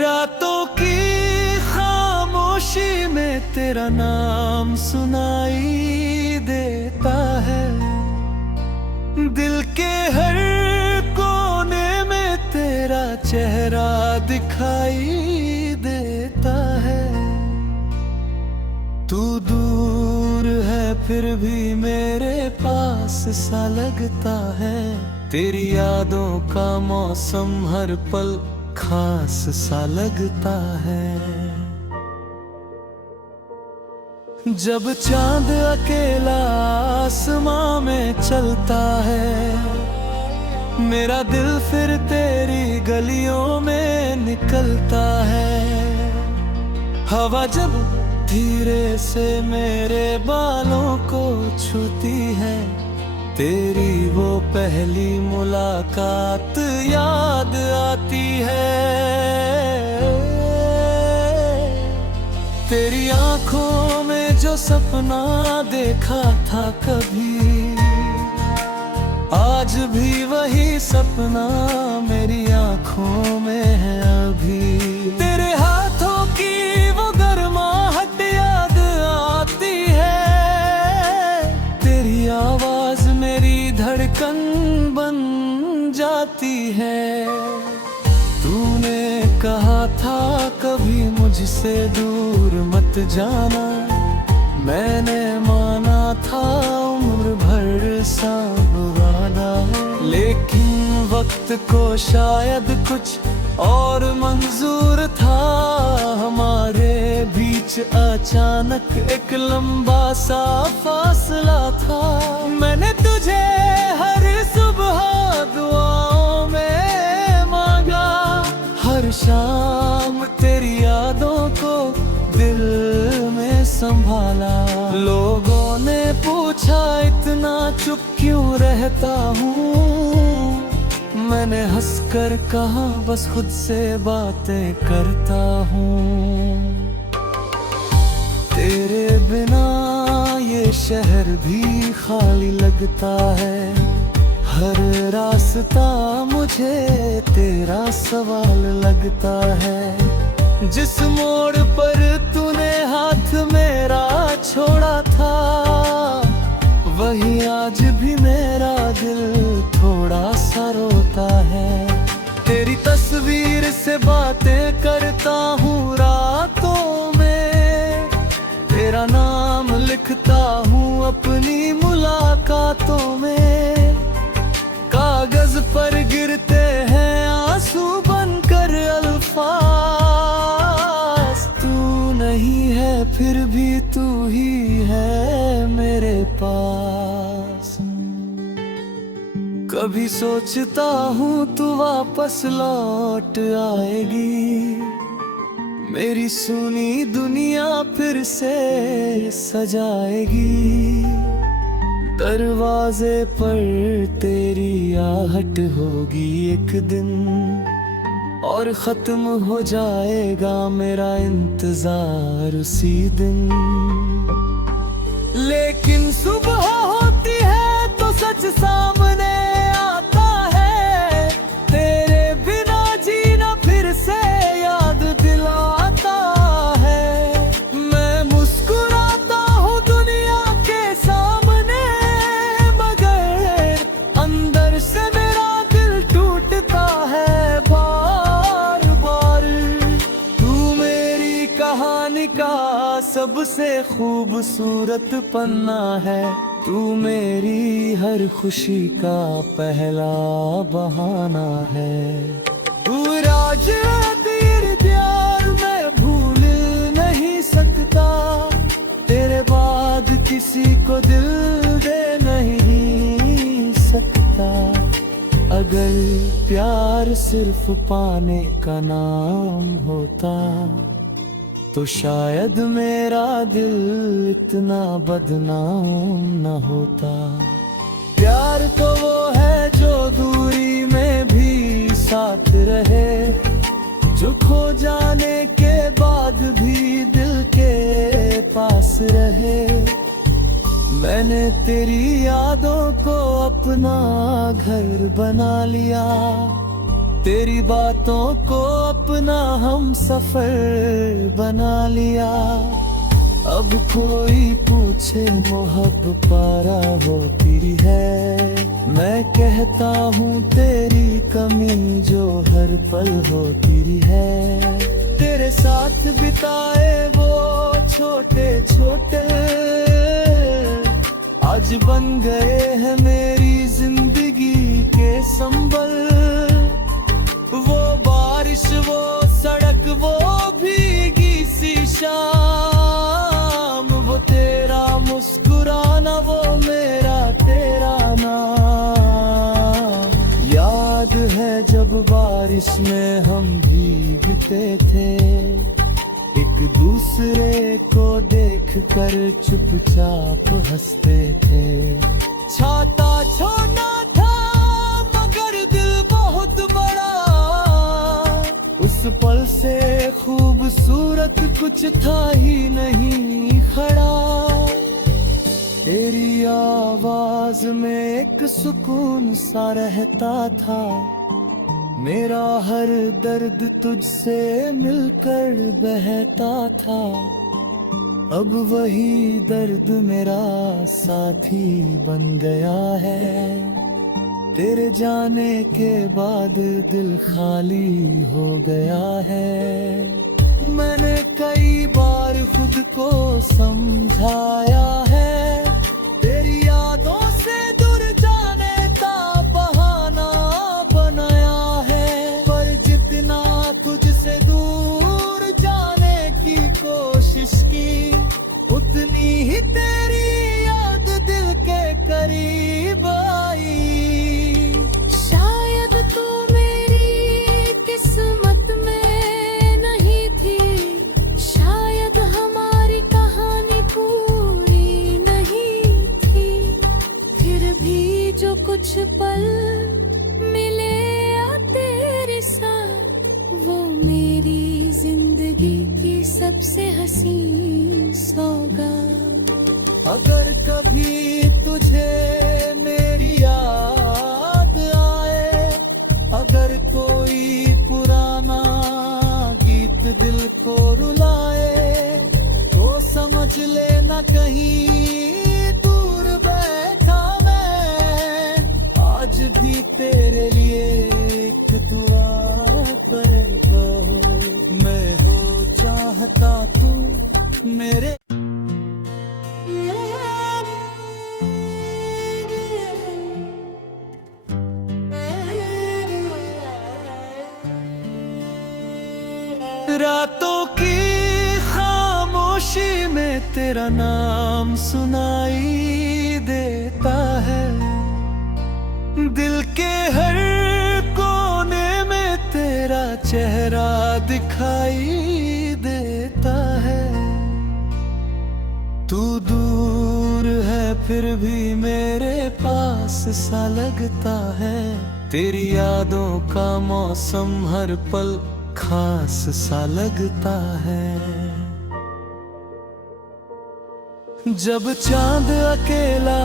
रातों की खामोशी में तेरा नाम सुनाई देता है। दिल के हर कोने में तेरा चेहरा दिखाई देता है। तू दूर है फिर भी मेरे पास सा लगता है। तेरी यादों का मौसम हर पल खास सा लगता है। जब चांद अकेला आसमां में चलता है, मेरा दिल फिर तेरी गलियों में निकलता है। हवा जब धीरे से मेरे बालों को छूती है, तेरी वो पहली मुलाकात याद आती है। तेरी आंखों में जो सपना देखा था कभी, आज भी वही सपना मेरी आंखों में है अभी। तेरे हाथों की वो गर्माहट याद आती है। तेरी आवाज मेरी धड़कन बन जाती है। तूने कहा था कभी मुझसे दूर मत जाना, मैंने माना था उम्र भर सांभवाना। लेकिन वक्त को शायद कुछ और मंजूर था। हमारे बीच अचानक एक लंबा सा फासला था। मैंने तुझे हर सुबह दुआओं में मांगा, हर शाम तेरी यादों को दिल में संभाला। लोगों ने पूछा इतना चुप क्यों रहता हूँ, मैंने हंसकर कहा बस खुद से बातें करता हूँ। तेरे बिना ये शहर भी खाली लगता है। हर रास्ता मुझे तेरा सवाल लगता है। जिस मोड़ पर तूने हाथ मेरा छोड़ा था, वही आज भी मेरा दिल थोड़ा सा रोता है। तेरी तस्वीर से बातें करता हूँ रातों में, तेरा नाम लिखता हूँ अपनी मुलाकातों में। कागज पर गिरते हैं आंसू बनकर अल्फाज। तू नहीं है फिर भी तू ही है मेरे पास। कभी सोचता हूँ तू वापस लौट आएगी, मेरी सुनी दुनिया फिर से सजाएगी। दरवाजे पर तेरी आहट होगी एक दिन, और खत्म हो जाएगा मेरा इंतजार उसी दिन। लेकिन सुबह होती है तो सच सामने आता है। तेरे बिना जीना फिर से याद दिलाता है। मैं मुस्कुराता हूँ दुनिया के सामने, मगर अंदर से मेरा दिल टूटता है बार बार। तू मेरी कहानी का सबसे खूबसूरत पन्ना है। तू मेरी हर खुशी का पहला बहाना है। तू राज तेरे प्यार मैं भूल नहीं सकता। तेरे बाद किसी को दिल दे नहीं सकता। अगर प्यार सिर्फ पाने का नाम होता, तो शायद मेरा दिल इतना बदनाम न होता। प्यार तो वो है जो दूरी में भी साथ रहे, जो खो जाने के बाद भी दिल के पास रहे। मैंने तेरी यादों को अपना घर बना लिया, तेरी बातों को अपना हम सफर बना लिया। अब कोई पूछे मोहब्बत पारा होती है, मैं कहता हूँ तेरी कमी जो हर पल होती है। तेरे साथ बिताए वो छोटे छोटे आज बन गए हैं मेरी जिंदगी के संबल। वो बारिश, वो सड़क, वो भीगी सी शाम, वो तेरा मुस्कुराना, वो मेरा तेरा नाम। याद है जब बारिश में हम भीगते थे, एक दूसरे को देखकर चुपचाप हंसते थे। छाता छोटा था मगर दिल बहुत बड़ा, उस पल से खूबसूरत कुछ था ही नहीं खड़ा। तेरी आवाज में एक सुकून सा रहता था, मेरा हर दर्द तुझसे मिलकर बहता था। अब वही दर्द मेरा साथी बन गया है, तेरे जाने के बाद दिल खाली हो गया है। मैंने कई बार खुद को समझाया है, तेरी यादों से दूर जाने का बहाना बनाया है। पर जितना तुझसे दूर जाने की कोशिश की, उतनी ही तेरी याद दिल के करीब आई। शायद तू मेरी किस्मत में नहीं थी, शायद हमारी कहानी पूरी नहीं थी। फिर भी जो कुछ पल मिले आ तेरे साथ, वो मेरी जिंदगी की सबसे हसीन सौगात। अगर कभी तुझे मेरी याद आए, अगर कोई पुराना गीत दिल को रुलाए, तो समझ लेना कहीं दूर बैठा मैं, आज भी तेरे लिए एक दुआ करे तो। मैं हो चाहता तू मेरे रातों की खामोशी में तेरा नाम सुनाई देता है, दिल के हर कोने में तेरा चेहरा दिखाई देता है। तू दूर है फिर भी मेरे पास सा लगता है, तेरी यादों का मौसम हर पल खास सा लगता है। जब चांद अकेला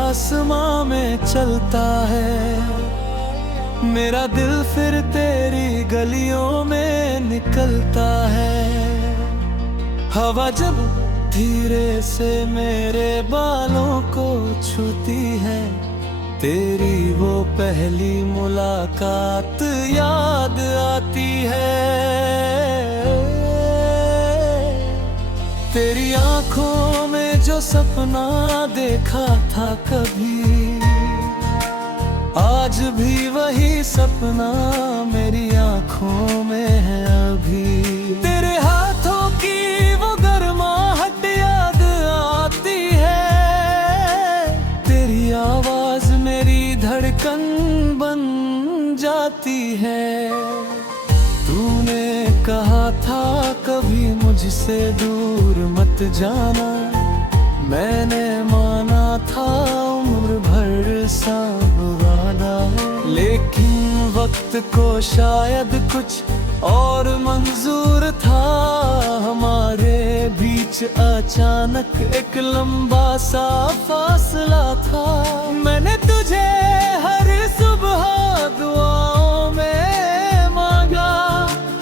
आसमां में चलता है, मेरा दिल फिर तेरी गलियों में निकलता है। हवा जब धीरे से मेरे बालों को छूती है, तेरी वो पहली मुलाकात याद आती है। तेरी आंखों में जो सपना देखा था कभी, आज भी वही सपना मेरी आंखों में है अभी। तेरे हाथों की वो गर्माहट याद आती है, तेरी आवाज मेरी धड़कन बन जाती है। तूने कहा था कभी मुझसे दूर मत जाना, मैंने माना था उम्र भर साबवाना। लेकिन वक्त को शायद कुछ और मंजूर था, हमारे बीच अचानक एक लंबा सा फासला था। मैंने तुझे हर सुबह दुआओं में मांगा,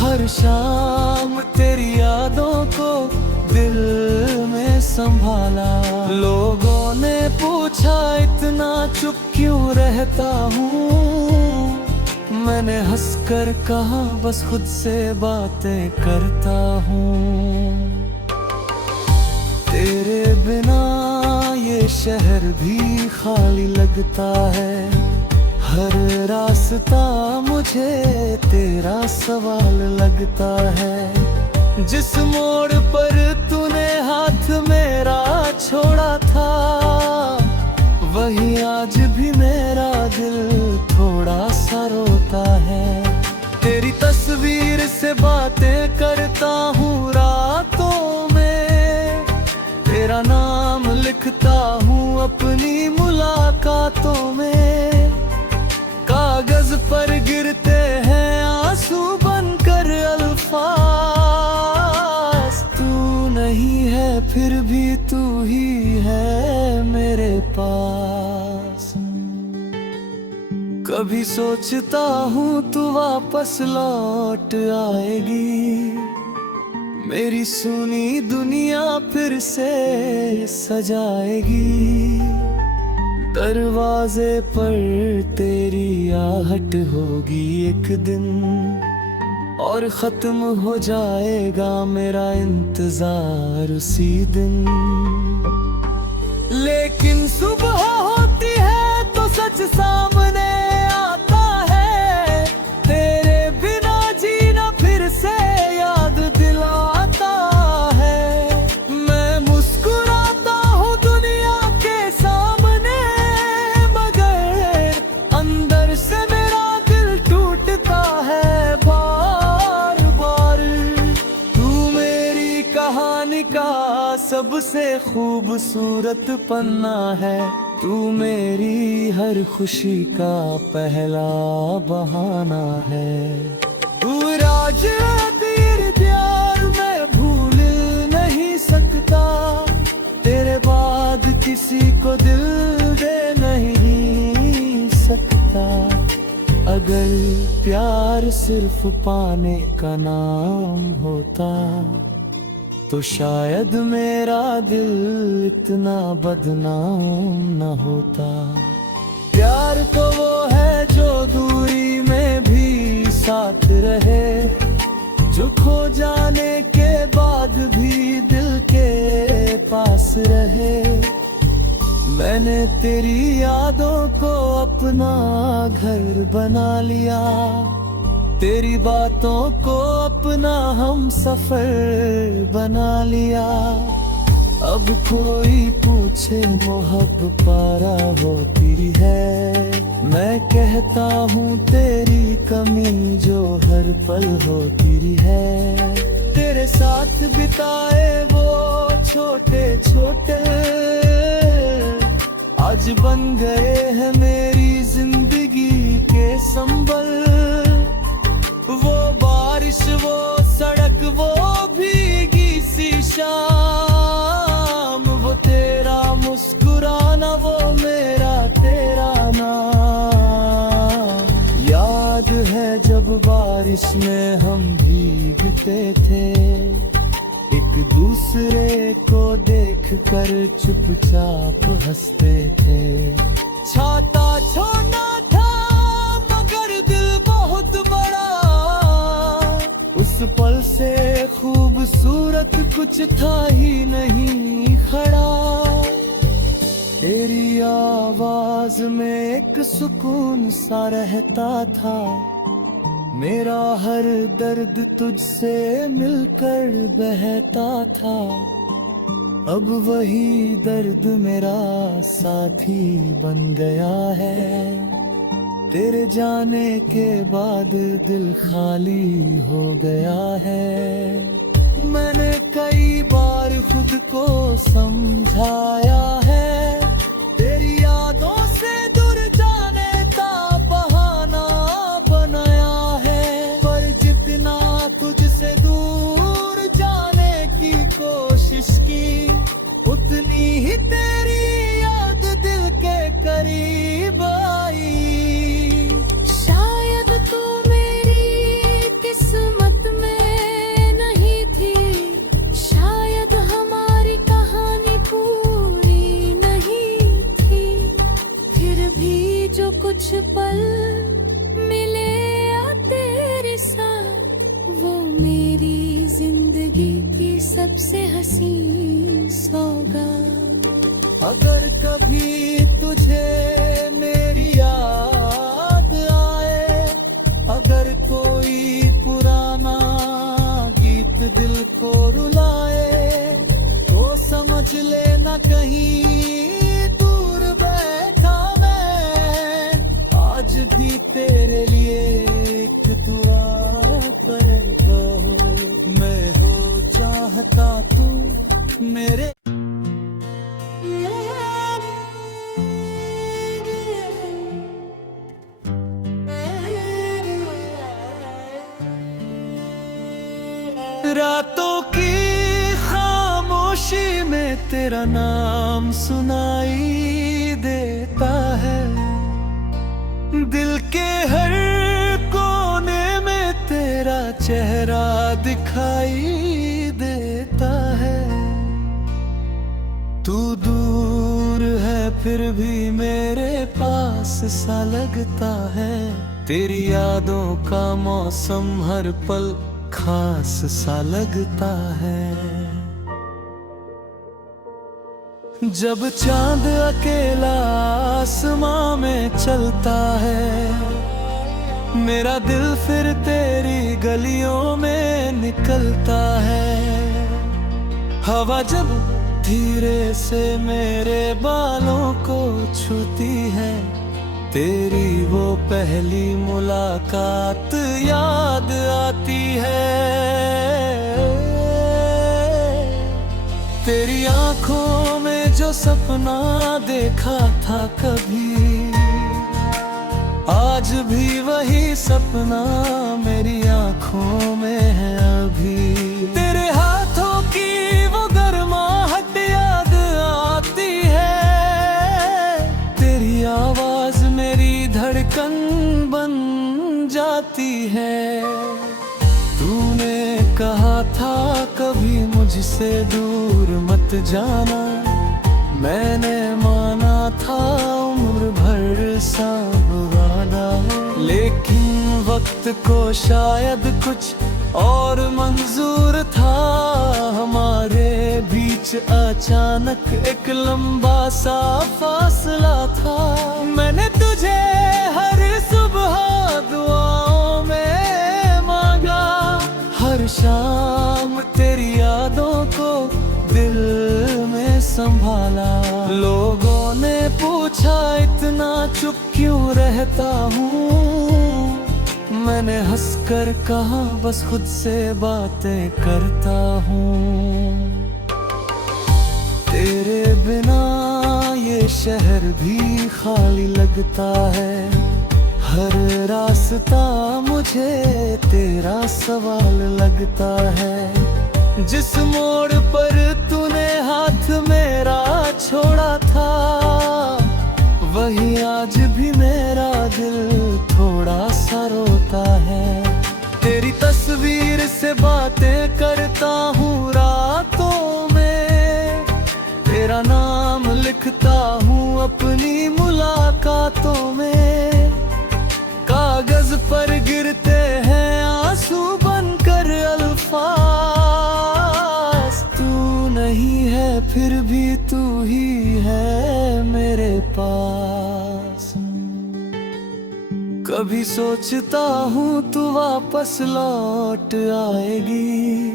हर शाम तेरी यादों को दिल में संभाला। लोगों ने पूछा इतना चुप क्यों रहता हूँ, मैंने हंसकर कहा बस खुद से बातें करता हूँ। तेरे बिना ये शहर भी खाली लगता है, हर रास्ता मुझे तेरा सवाल लगता है। जिस मोड़ पर तूने हाथ मेरा छोड़ा था, वही आज भी मेरा दिल थोड़ा सा रोता है। तेरी तस्वीर से बातें करता हूँ रातों में, तेरा नाम लिखता हूँ अपनी मुलाकातों में। कागज पर गिरते हैं आंसू बनकर अल्फाज, तू नहीं है फिर भी तू ही है मेरे पास। कभी सोचता हूँ तू वापस लौट आएगी, मेरी सुनी दुनिया फिर से सजाएगी। दरवाजे पर तेरी आहट होगी एक दिन, और खत्म हो जाएगा मेरा इंतजार उसी दिन। लेकिन सुबह होती है तो सच सामने आता है, तेरे बिना जीना फिर से याद दिलाता है। मैं मुस्कुराता हूँ दुनिया के सामने, मगर अंदर से मेरा दिल टूटता है बार बार। तू मेरी कहानी का सबसे खूबसूरत पन्ना है, तू मेरी हर खुशी का पहला बहाना है। तू राज तेरे प्यार मैं भूल नहीं सकता, तेरे बाद किसी को दिल दे नहीं सकता। अगर प्यार सिर्फ पाने का नाम होता, तो शायद मेरा दिल इतना बदनाम न होता। प्यार तो वो है जो दूरी में भी साथ रहे, जो खो जाने के बाद भी दिल के पास रहे। मैंने तेरी यादों को अपना घर बना लिया, तेरी बातों को अपना हम सफर बना लिया। अब कोई पूछे मोहब्बत पारा होती है, मैं कहता हूँ तेरी कमी जो हर पल होती है। तेरे साथ बिताए वो छोटे छोटे आज बन गए हैं मेरी जिंदगी के संबल। वो बारिश वो सड़क वो भीगी सी शाम, वो तेरा मुस्कुराना वो मेरा तेरा नाम। याद है जब बारिश में हम भीगते थे, एक दूसरे को देखकर चुपचाप हंसते थे। छाता छोड़ना था मगर दिल बहुत बड़ा, उस पल से खूबसूरत कुछ था ही नहीं खड़ा। तेरी आवाज में एक सुकून सा रहता था, मेरा हर दर्द तुझसे मिलकर बहता था। अब वही दर्द मेरा साथी बन गया है, तेरे जाने के बाद दिल खाली हो गया है। मैंने कई बार खुद को समझाया है, तेरी यादों से दूर जाने का बहाना बनाया है। पर जितना तुझसे दूर जाने की कोशिश की, उतनी ही तेरी याद दिल के करीब आई। शायद तू मेरी किस्मत में कुछ पल मिले या तेरे साथ, वो मेरी जिंदगी की सबसे हसीन सौगात। अगर कभी तुझे मेरी याद आए, अगर कोई पुराना गीत दिल को रुलाए, तो समझ लेना कहीं दूर बैठा मैं, आज भी तेरे लिए एक दुआ करता हूँ। मैं हो चाहता तू मेरे रातों की खामोशी में तेरा नाम सुनाई देता है, दिल के हर कोने में तेरा चेहरा दिखाई देता है। तू दूर है फिर भी मेरे पास सा लगता है, तेरी यादों का मौसम हर पल खास सा लगता है। जब चांद अकेला आसमां में चलता है, मेरा दिल फिर तेरी गलियों में निकलता है। हवा जब धीरे से मेरे बालों को छूती है, तेरी वो पहली मुलाकात याद आती है। तेरी आंखों में जो सपना देखा था कभी, आज भी वही सपना मेरी आंखों में है अभी। तेरे हाथों की वो गर्माहट याद आती है, तेरी आवाज मेरी धड़कन बन जाती है। तूने कहा था कभी मुझसे दूर मत जाना, मैंने माना था उम्र भर सावधाना, लेकिन वक्त को शायद कुछ और मंजूर था। हमारे बीच अचानक एक लंबा सा फासला था। मैंने तुझे हर सुबह दुआओं में मांगा, हर शाम तेरी यादों को दिल में संभाला। लोगों ने पूछा इतना चुप क्यों रहता हूँ, मैंने हंसकर कहा बस खुद से बातें करता हूँ। तेरे बिना ये शहर भी खाली लगता है, हर रास्ता मुझे तेरा सवाल लगता है। जिस मोड़ पर तूने हाथ मेरा छोड़ा था, वही आज भी मेरा दिल थोड़ा सा रोता है। तेरी तस्वीर से बातें करता हूँ रातों में, तेरा नाम लिखता हूँ अपनी मुलाकातों में। कागज पर गिरते हैं आंसू बनकर अल्फाज, तू नहीं है फिर भी तू ही है मेरे पास। कभी सोचता हूँ तू वापस लौट आएगी,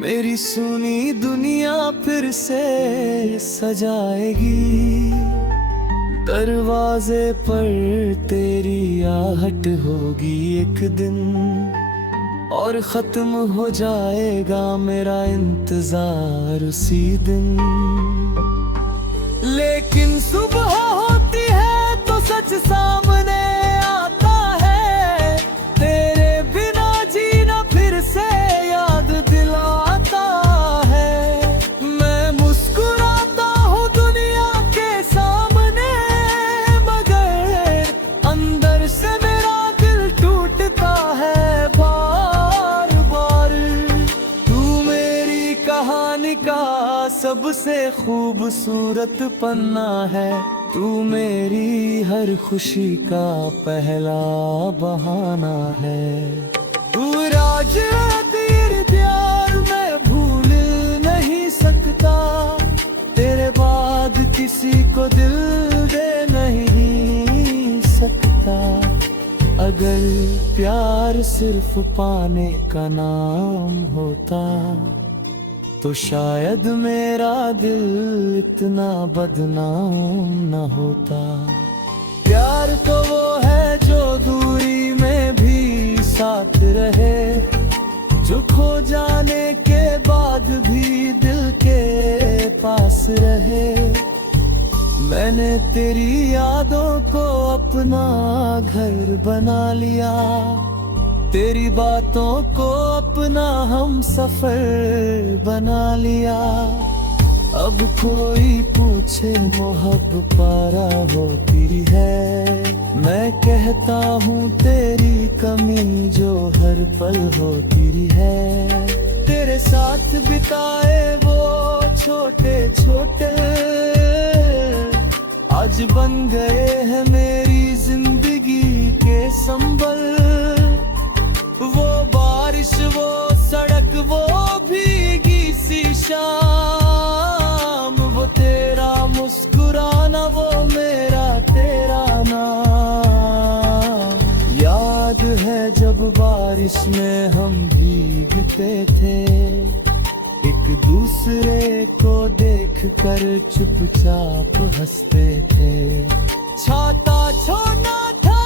मेरी सुनी दुनिया फिर से सजाएगी। दरवाजे पर तेरी आहट होगी एक दिन, और खत्म हो जाएगा मेरा इंतजार उसी दिन। लेकिन सुबह होती है तो सच सामने आता है, तेरे बिना जीना फिर से याद दिलाता है। मैं मुस्कुराता हूँ दुनिया के सामने, मगर अंदर से मेरा दिल टूटता है बार बार। तू मेरी कहानी का सबसे खूबसूरत पन्ना है, तू मेरी हर खुशी का पहला बहाना है। तू राज तेरे प्यार मैं भूल नहीं सकता, तेरे बाद किसी को दिल दे नहीं सकता। अगर प्यार सिर्फ पाने का नाम होता तो शायद मेरा दिल इतना बदनाम न होता। प्यार तो वो है जो दूरी में भी साथ रहे, जो खो जाने के बाद भी दिल के पास रहे। मैंने तेरी यादों को अपना घर बना लिया, तेरी बातों को अपना हम सफर बना लिया। अब कोई पूछे मोहब्बत पारा होती है, मैं कहता हूँ तेरी कमी जो हर पल होती है। तेरे साथ बिताए वो छोटे छोटे आज बन गए हैं मेरी जिंदगी के संबल। वो बारिश वो सड़क वो भीगी सी शाम, वो तेरा मुस्कुराना वो मेरा तेरा नाम। याद है जब बारिश में हम भीगते थे, एक दूसरे को देखकर चुपचाप हंसते थे। छाता छोटा था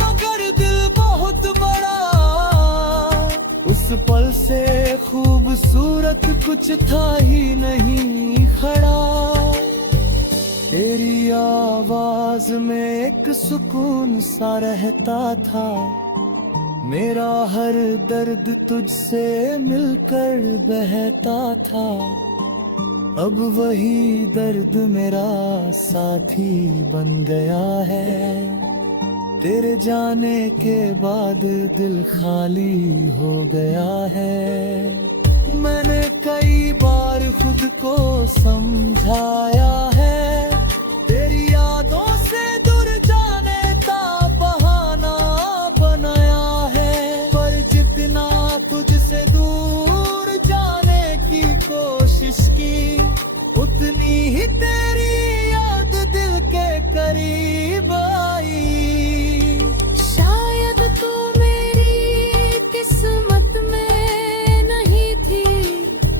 मगर दिल बहुत बड़ा, उस पल से खूबसूरत कुछ था ही नहीं खड़ा। तेरी आवाज में एक सुकून सा रहता था, मेरा हर दर्द तुझसे मिलकर बहता था। अब वही दर्द मेरा साथी बन गया है, तेरे जाने के बाद दिल खाली हो गया है। मैंने कई बार खुद को समझाया है, तेरी यादों से दूर जाने का बहाना बनाया है। पर जितना तुझसे दूर जाने की कोशिश की, उतनी ही तेरी याद दिल के करीब आई। शायद तू मेरी किस्मत में नहीं थी,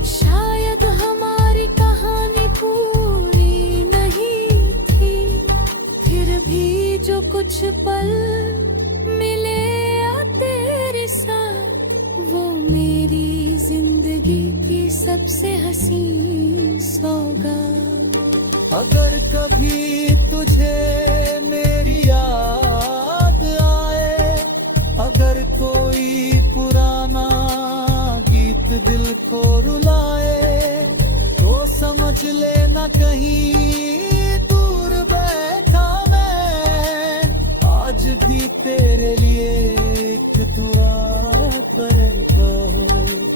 शायद हमारी कहानी पूरी नहीं थी। फिर भी जो कुछ पल मिले आ तेरे साथ, वो मेरी जिंदगी की सबसे हसीन सौगात। अगर कभी तुझे मेरी याद आए, अगर कोई पुराना गीत दिल को रुलाए, तो समझ लेना कहीं दूर बैठा मैं। आज भी तेरे लिए एक दुआ करता हूँ,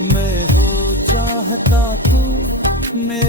मैं हो चाहता तू मेरे